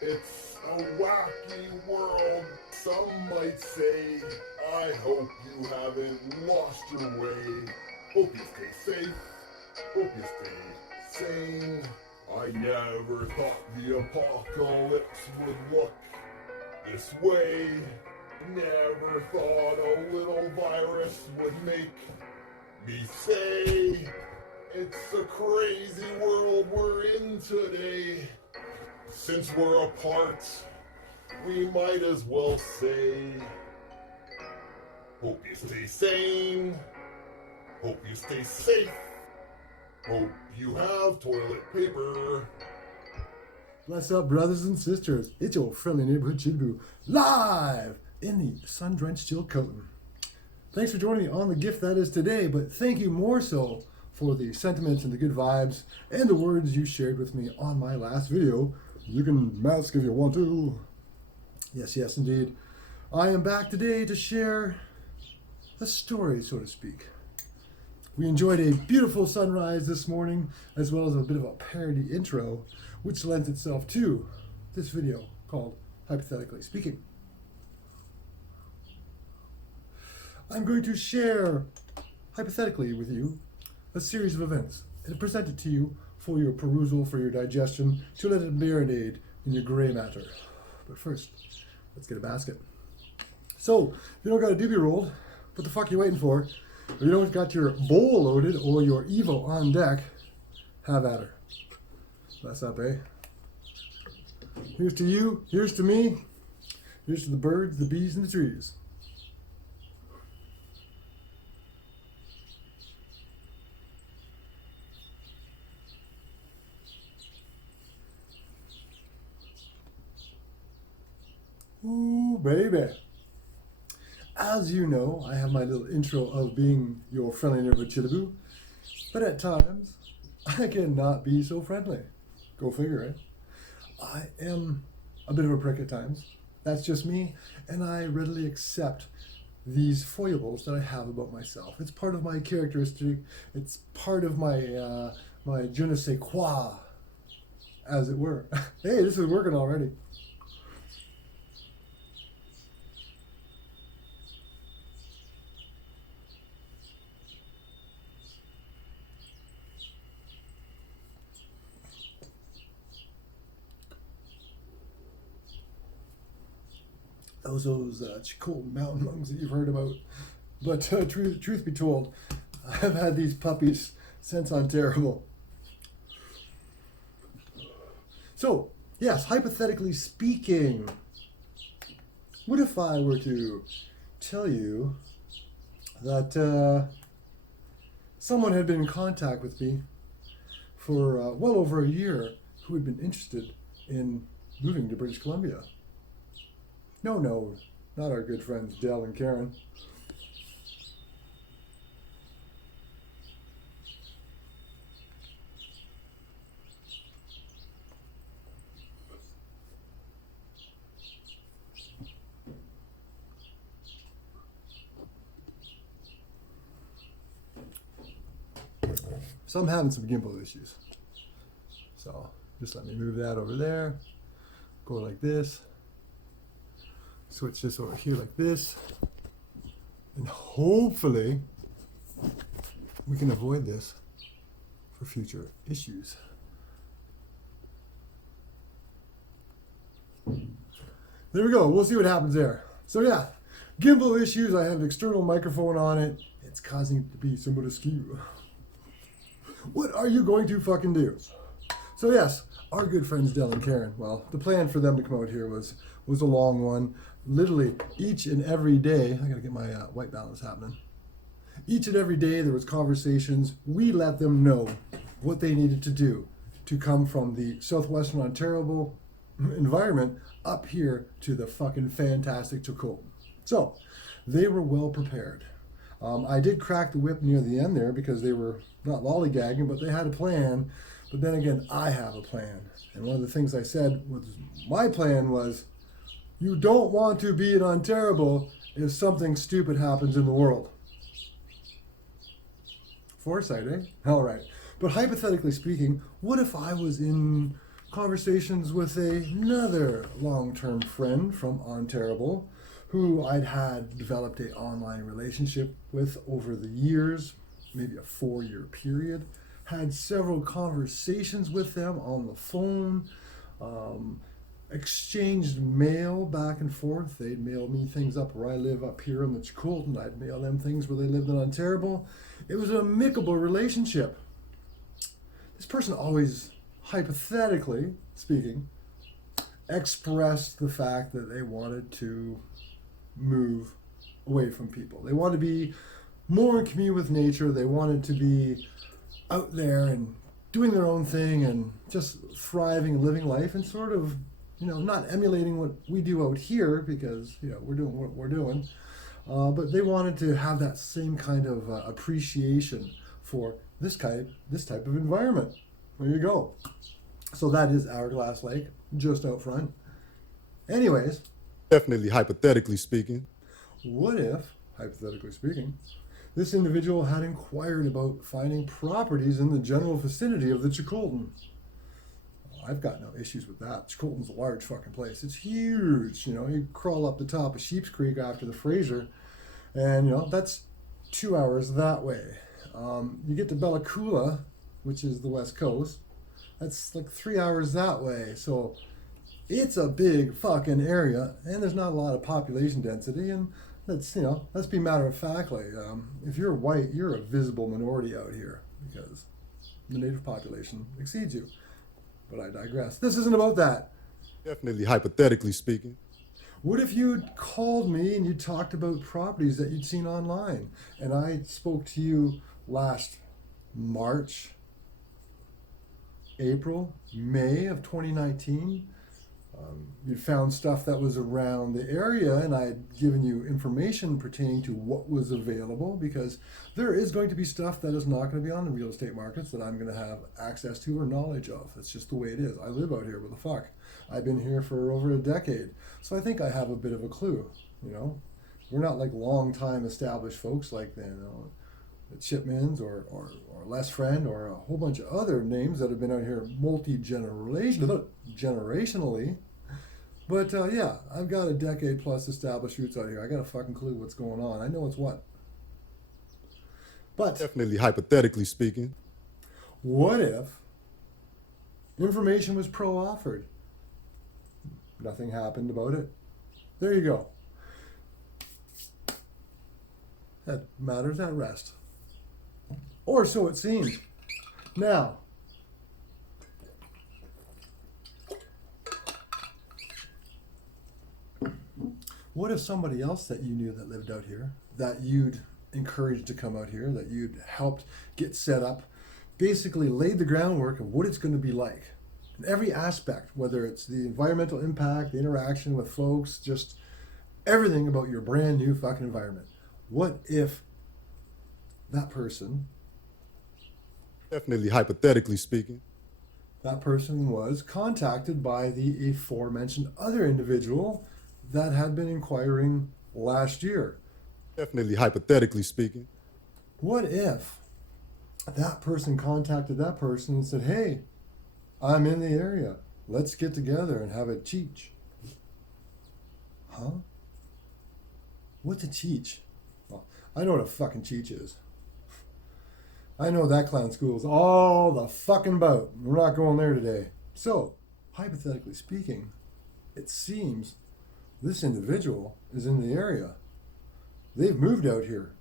It's a wacky world, some might say. I hope you haven't lost your way. Hope you stay safe, hope you stay sane. I never thought the apocalypse would look this way. Never thought a little virus would make me say, it's a crazy world we're in today. Since we're apart, we might as well say, hope you stay sane, hope you stay safe, hope you have toilet paper. Bless up, brothers and sisters. It's your friendly neighborhood Chibu, live in the sun-drenched Chilcotin. Thanks for joining me on the gift that is today, but thank you more so for the sentiments and the good vibes and the words you shared with me on my last video. You can mask if you want to. Yes, indeed. I am back today to share a story, so to speak. We enjoyed a beautiful sunrise this morning, as well as a bit of a parody intro, which lends itself to this video called Hypothetically Speaking. I'm going to share, hypothetically with you, a series of events and present it to you for your perusal, for your digestion, to let it marinate in your gray matter. But first, let's get a basket. So, if you don't got a doobie rolled, what the fuck are you waiting for? If you don't got your bowl loaded or your Evo on deck, have at her. That's up, eh? Here's to you, here's to me, here's to the birds, the bees, and the trees. Ooh, baby. As you know, I have my little intro of being your friendly neighborhood Chilaboo, but at times, I cannot be so friendly. Go figure, eh? I am a bit of a prick at times. That's just me, and I readily accept these foibles that I have about myself. It's part of my characteristic. It's part of my my je ne sais quoi, as it were. Hey, this is working already. Those cold mountain lungs that you've heard about. But truth be told, I've had these puppies since I'm terrible. So, yes, hypothetically speaking, what if I were to tell you that someone had been in contact with me for well over a year who had been interested in moving to British Columbia? No, not our good friends Dell and Karen. So I'm having some gimbal issues. So just let me move that over there. Go like this. Switch this over here like this, and hopefully we can avoid this for future issues. There we go. We'll see what happens there. So yeah, gimbal issues. I have an external microphone on it. It's causing it to be somewhat askew. What are you going to fucking do? So yes, our good friends Dell and Karen. Well, the plan for them to come out here was a long one. Literally each and every day, I gotta get my white balance happening. Each and every day there was conversations. We let them know what they needed to do to come from the southwestern Ontario environment up here to the fucking fantastic Tacoma. So they were well prepared. I did crack the whip near the end there because they were not lollygagging, but they had a plan. But then again, I have a plan. And one of the things I said was my plan was, you don't want to be in Ontario if something stupid happens in the world. Foresight, eh? All right. But hypothetically speaking, what if I was in conversations with another long-term friend from Ontario who I'd had developed an online relationship with over the years, maybe a 4-year period. Had several conversations with them on the phone, exchanged mail back and forth. They'd mail me things up where I live up here in the Chilcotin. I'd mail them things where they lived in Ontario. It was an amicable relationship. This person always, hypothetically speaking, expressed the fact that they wanted to move away from people. They wanted to be more in commune with nature. They wanted to be out there and doing their own thing and just thriving and living life and sort of, not emulating what we do out here because, we're doing what we're doing. But they wanted to have that same kind of appreciation for this type of environment. There you go. So that is Hourglass Lake, just out front. Anyways. Definitely hypothetically speaking. What if, hypothetically speaking, this individual had inquired about finding properties in the general vicinity of the Chilcotin? I've got no issues with that. Chilcotin's a large fucking place. It's huge. You crawl up the top of Sheep's Creek after the Fraser, and that's 2 hours that way. You get to Bella Coola, which is the west coast. That's like 3 hours that way. So it's a big fucking area, and there's not a lot of population density. And let's be matter of factly. If you're white, you're a visible minority out here because the native population exceeds you. But I digress. This isn't about that. Definitely hypothetically speaking. What if you'd called me and you talked about properties that you'd seen online, and I spoke to you last March, April, May of 2019? You'd found stuff that was around the area, and I had given you information pertaining to what was available, because there is going to be stuff that is not going to be on the real estate markets that I'm going to have access to or knowledge of. That's just the way it is. I live out here. What the fuck? I've been here for over a decade, so I think I have a bit of a clue. We're not like long time established folks like the Chipmans or Les Friend or a whole bunch of other names that have been out here generationally. But yeah, I've got a decade plus established roots out here. I got a fucking clue what's going on. I know what's what. But definitely hypothetically speaking. What if information was pro-offered? Nothing happened about it. There you go. That matters at rest. Or so it seems. Now, what if somebody else that you knew that lived out here, that you'd encouraged to come out here, that you'd helped get set up, basically laid the groundwork of what it's going to be like in every aspect, whether it's the environmental impact, the interaction with folks, just everything about your brand new fucking environment? What if that person, definitely hypothetically speaking, that person was contacted by the aforementioned other individual that had been inquiring last year? Definitely hypothetically speaking. What if that person contacted that person and said, hey, I'm in the area. Let's get together and have a cheech. Huh? What's a cheech? Well, I know what a fucking cheech is. I know that clown school's all the fucking bout. We're not going there today. So, hypothetically speaking, it seems this individual is in the area. They've moved out here.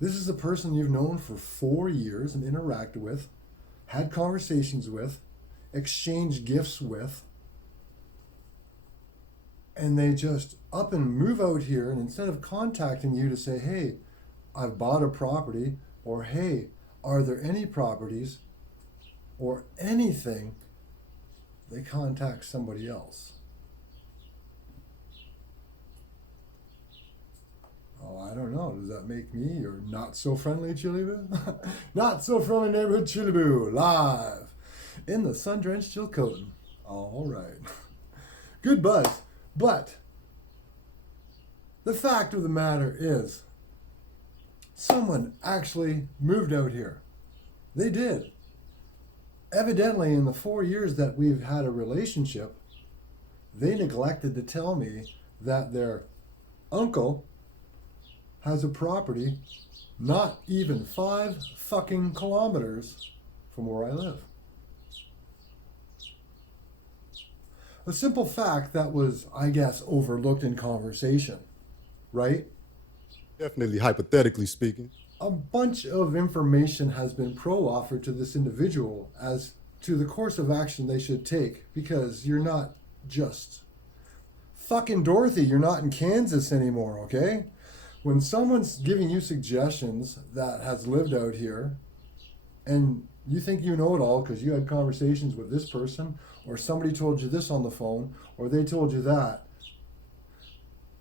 This is a person you've known for 4 years and interacted with, had conversations with, exchanged gifts with, and they just up and move out here, and instead of contacting you to say, hey, I've bought a property, or hey, are there any properties, or anything, they contact somebody else. Oh, I don't know. Does that make me your not so friendly Chiliboo? Not so friendly neighborhood Chiliboo, live in the sun-drenched Chilcotin. All right. Good buzz. But the fact of the matter is, someone actually moved out here. They did. Evidently, in the 4 years that we've had a relationship, they neglected to tell me that their uncle has a property not even 5 fucking kilometers from where I live. A simple fact that was, I guess, overlooked in conversation, right? Definitely hypothetically speaking. A bunch of information has been pro-offered to this individual as to the course of action they should take, because you're not just fucking Dorothy, you're not in Kansas anymore, okay? When someone's giving you suggestions that has lived out here and you think you know it all because you had conversations with this person, or somebody told you this on the phone, or they told you that.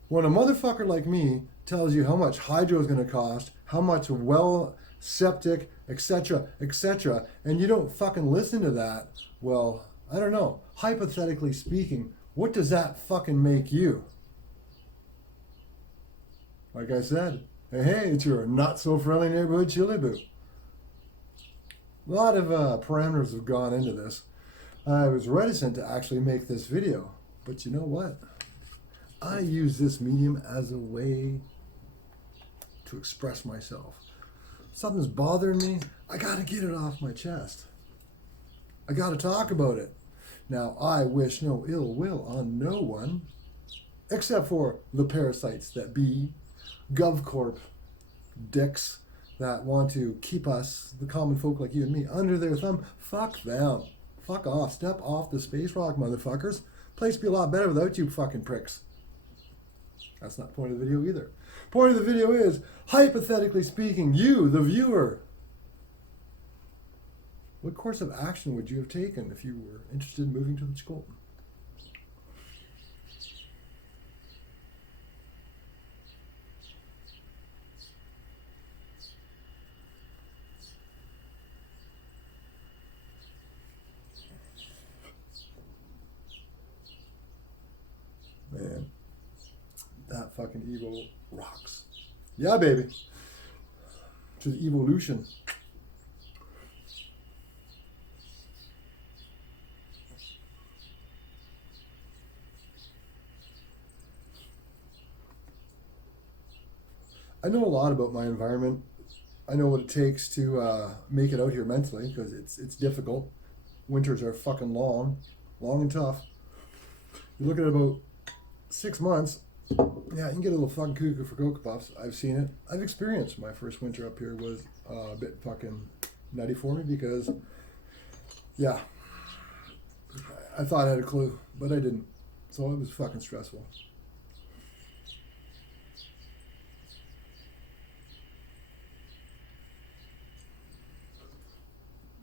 When a motherfucker like me tells you how much hydro is going to cost, how much well, septic, etc., etc., and you don't fucking listen to that, well, I don't know. Hypothetically speaking, what does that fucking make you? Like I said, hey, it's your not so friendly neighborhood chili boo. A lot of parameters have gone into this. I was reticent to actually make this video, but you know what? I use this medium as a way to express myself. Something's bothering me, I gotta get it off my chest. I gotta talk about it. Now, I wish no ill will on no one, except for the parasites that be GovCorp dicks that want to keep us, the common folk like you and me, under their thumb. Fuck them. Fuck off. Step off the space rock, motherfuckers. Place would be a lot better without you fucking pricks. That's not the point of the video either. Point of the video is, hypothetically speaking, you, the viewer, what course of action would you have taken if you were interested in moving to the Chicolton? Man, that fucking Evo rocks. Yeah, baby. To the evolution. I know a lot about my environment. I know what it takes to make it out here mentally, because it's difficult. Winters are fucking long and tough. You look at about 6 months, yeah, you can get a little fucking cuckoo for Cocoa Puffs. I've seen it. I've experienced my first winter up here was a bit fucking nutty for me because, yeah, I thought I had a clue, but I didn't. So it was fucking stressful.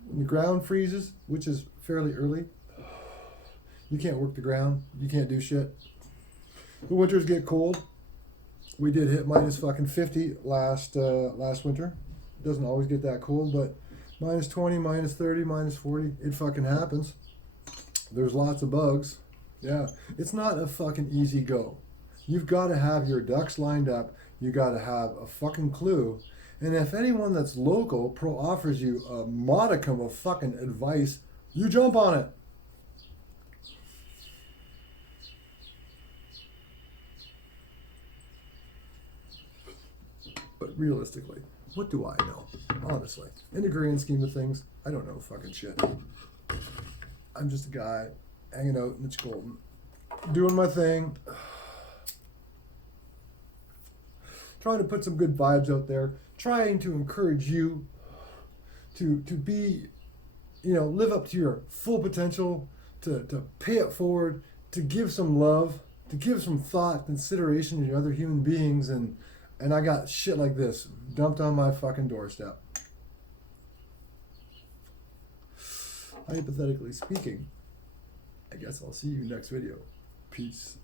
When the ground freezes, which is fairly early, you can't work the ground. You can't do shit. The winters get cold. We did hit minus fucking 50 last winter. It doesn't always get that cold, but minus 20, minus 30, minus 40, it fucking happens. There's lots of bugs. Yeah, it's not a fucking easy go. You've got to have your ducks lined up. You got to have a fucking clue. And if anyone that's local offers you a modicum of fucking advice, you jump on it. But realistically, what do I know? Honestly, in the grand scheme of things, I don't know fucking shit. I'm just a guy hanging out in the Chicolton, doing my thing, trying to put some good vibes out there, trying to encourage you to be, live up to your full potential, to pay it forward, to give some love, to give some thought, consideration to other human beings, and I got shit like this dumped on my fucking doorstep. Hypothetically speaking, I guess I'll see you next video. Peace.